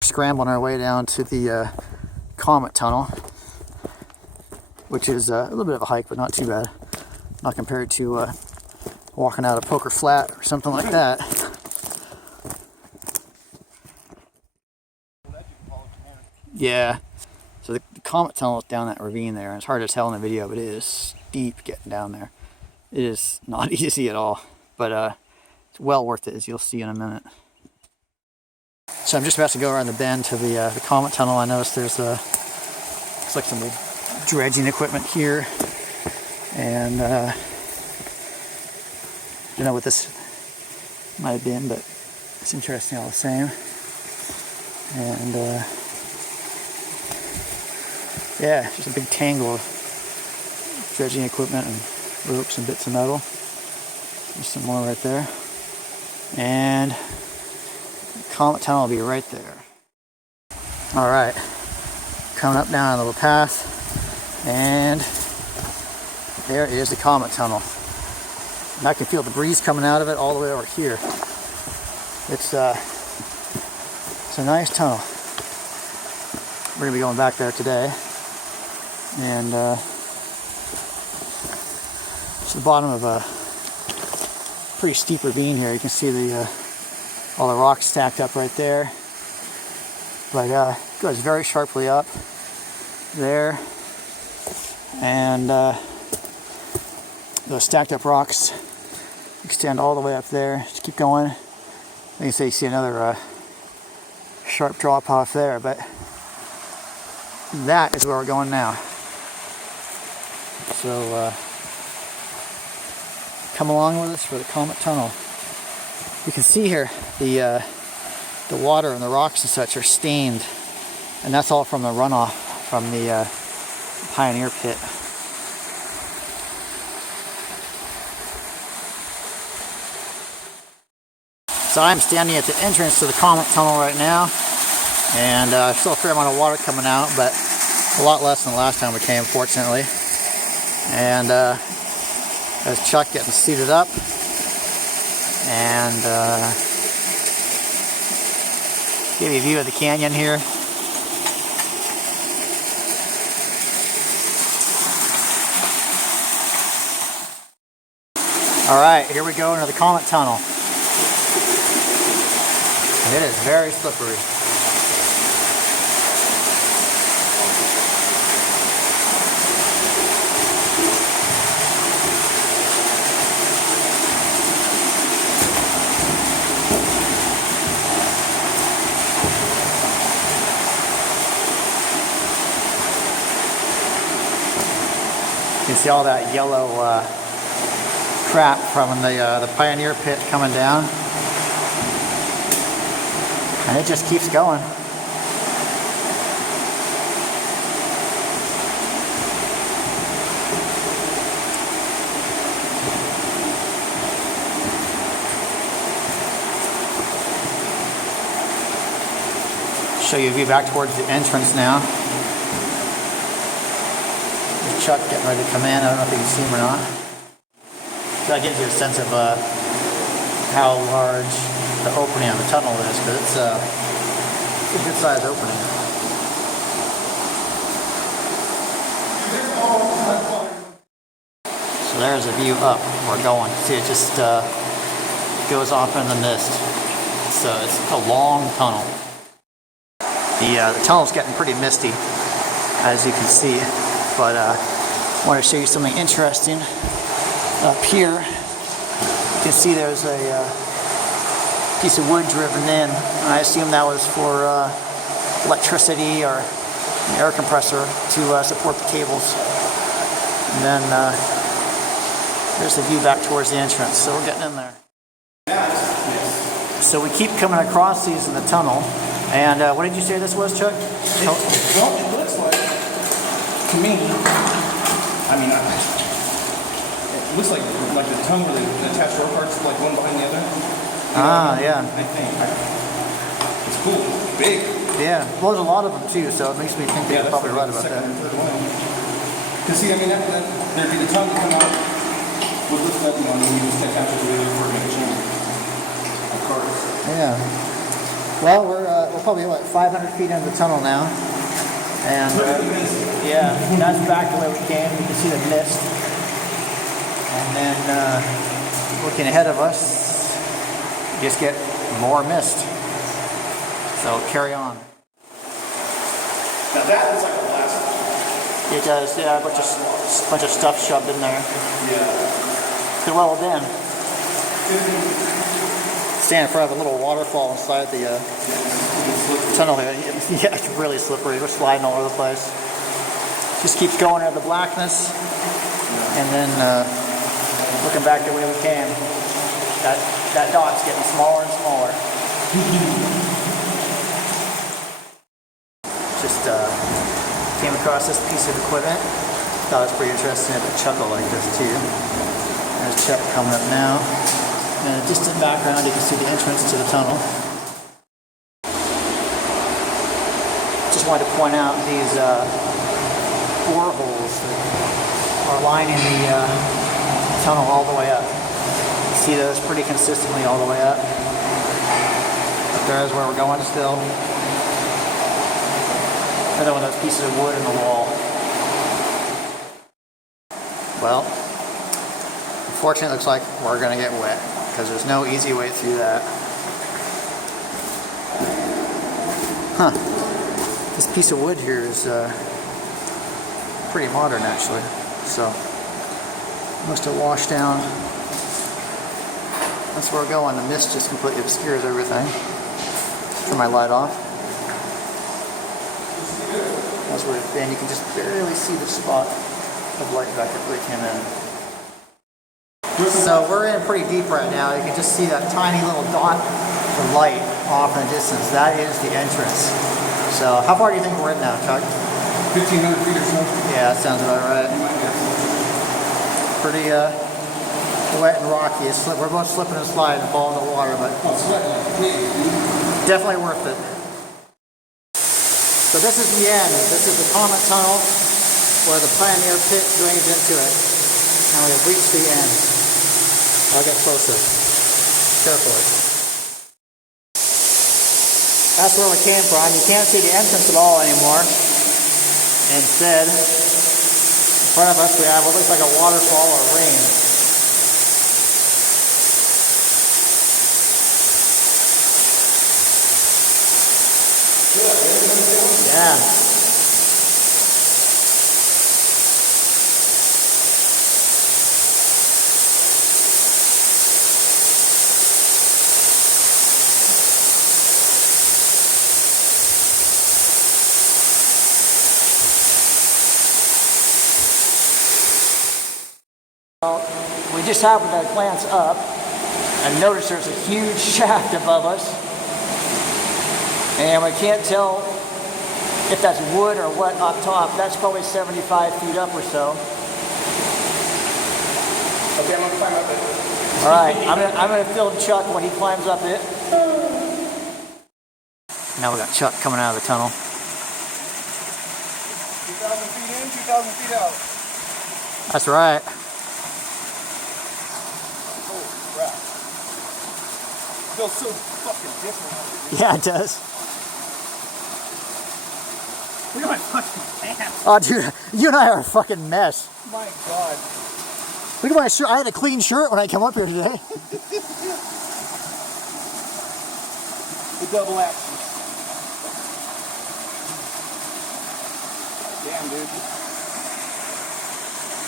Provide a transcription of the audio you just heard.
Scrambling our way down to the Comet Tunnel, which is a little bit of a hike, but not too bad. Not compared to walking out of Poker Flat or something like that. Yeah, so the Comet Tunnel is down that ravine there, and it's hard to tell in the video, but it is steep getting down there. It is not easy at all, but it's well worth it, as you'll see in a minute. So I'm just about to go around the bend to the Comet Tunnel. I noticed there's looks like some dredging equipment here, and I don't know what this might have been, but it's interesting all the same. And yeah, just a big tangle of dredging equipment and ropes and bits of metal. There's some more right there, and Comet Tunnel will be right there. Alright, coming up down a little path, and there is the Comet Tunnel. And I can feel the breeze coming out of it all the way over here. It's a nice tunnel. We're going to be going back there today. And it's the bottom of a pretty steep ravine here. You can see all the rocks stacked up right there. But it goes very sharply up there. And those stacked up rocks extend all the way up there. Just keep going. Like you say, you see another sharp drop off there, but that is where we're going now. So come along with us for the Comet Tunnel. You can see here the water and the rocks and such are stained, and that's all from the runoff from the Pioneer Pit. So I'm standing at the entrance to the Comet Tunnel right now, and still a fair amount of water coming out, but a lot less than the last time we came, fortunately. And there's Chuck getting seated up, and give you a view of the canyon here. Alright, here we go into the Comet Tunnel. And it is very slippery. You can see all that yellow crap from the Pioneer Pit coming down. And it just keeps going. Show you a view back towards the entrance now. There's Chuck getting ready to come in. I don't know if you can see him or not. So that gives you a sense of how large the opening on the tunnel is, because it's a good sized opening. So there's a view up. We're going. See, it just goes off in the mist. So it's a long tunnel. The tunnel's getting pretty misty, as you can see, but I want to show you something interesting up here. You can see there's a piece of wood driven in. I assume that was for electricity or an air compressor to support the cables. And then there's the view back towards the entrance, so we're getting in there. So we keep coming across these in the tunnel. And what did you say this was, Chuck? Well, it looks like, to me, I mean, it looks like the tunnel where they attach rope parts, like one behind the other. Yeah. I think. It's cool. Big. Yeah. Well, there's a lot of them, too, so it makes me think they're probably right about that. Because, see, I mean, there'd be the tunnel come out with this stuff on, and you just take out the wheel for a chain. Of course. Yeah. Well, we're probably, what, 500 feet into the tunnel now. And, yeah, that's back the way we came. You can see the mist. And then, looking ahead of us, you just get more mist. So, carry on. Now that looks like a blast. It does, yeah, a bunch of stuff shoved in there. Yeah. Could well have been. Stand in front of a little waterfall inside the tunnel here. Yeah, it's really slippery. We're sliding all over the place. Just keeps going into the blackness, and then looking back the way we came. That dot's getting smaller and smaller. Just came across this piece of equipment. Thought it was pretty interesting to have a chuckle like this too. There's Chuck coming up now. In a distant background, you can see the entrance to the tunnel. Just wanted to point out these boreholes that are lining the tunnel all the way up. You see those pretty consistently all the way up. Up there is where we're going still. Another one of those pieces of wood in the wall. Well, unfortunately, it looks like we're going to get wet, because there's no easy way through that. Huh. This piece of wood here is pretty modern, actually. So, must have washed down. That's where we're going. The mist just completely obscures everything. Turn my light off. That's where it's been. You can just barely see the spot of light back there where it came in. So we're in pretty deep right now. You can just see that tiny little dot of light off in the distance. That is the entrance. So how far do you think we're in now, Chuck? 1,500 feet or so. Yeah, that sounds about right. Pretty wet and rocky. We're both slipping and sliding and falling in the water, but Sweating like pigs, dude. definitely worth it. So this is the end. This is the Comet Tunnel where the Pioneer Pit drains into it. And we have reached the end. I'll get closer. Carefully. That's where we came from. You can't see the entrance at all anymore. Instead, in front of us we have what looks like a waterfall or rain. Yeah. We just happened to glance up and notice there's a huge shaft above us, and we can't tell if that's wood or what up top. That's probably 75 feet up or so. Okay, I'm gonna climb up it. All right, I'm gonna film Chuck when he climbs up it. Now we got Chuck coming out of the tunnel. 2,000 feet in, 2,000 feet out. That's right. Feels so fucking different. Yeah, it does. Look at my fucking pants. Oh, dude, you and I are a fucking mess. My God. Look at my shirt. I had a clean shirt when I came up here today. The double action. Damn, dude.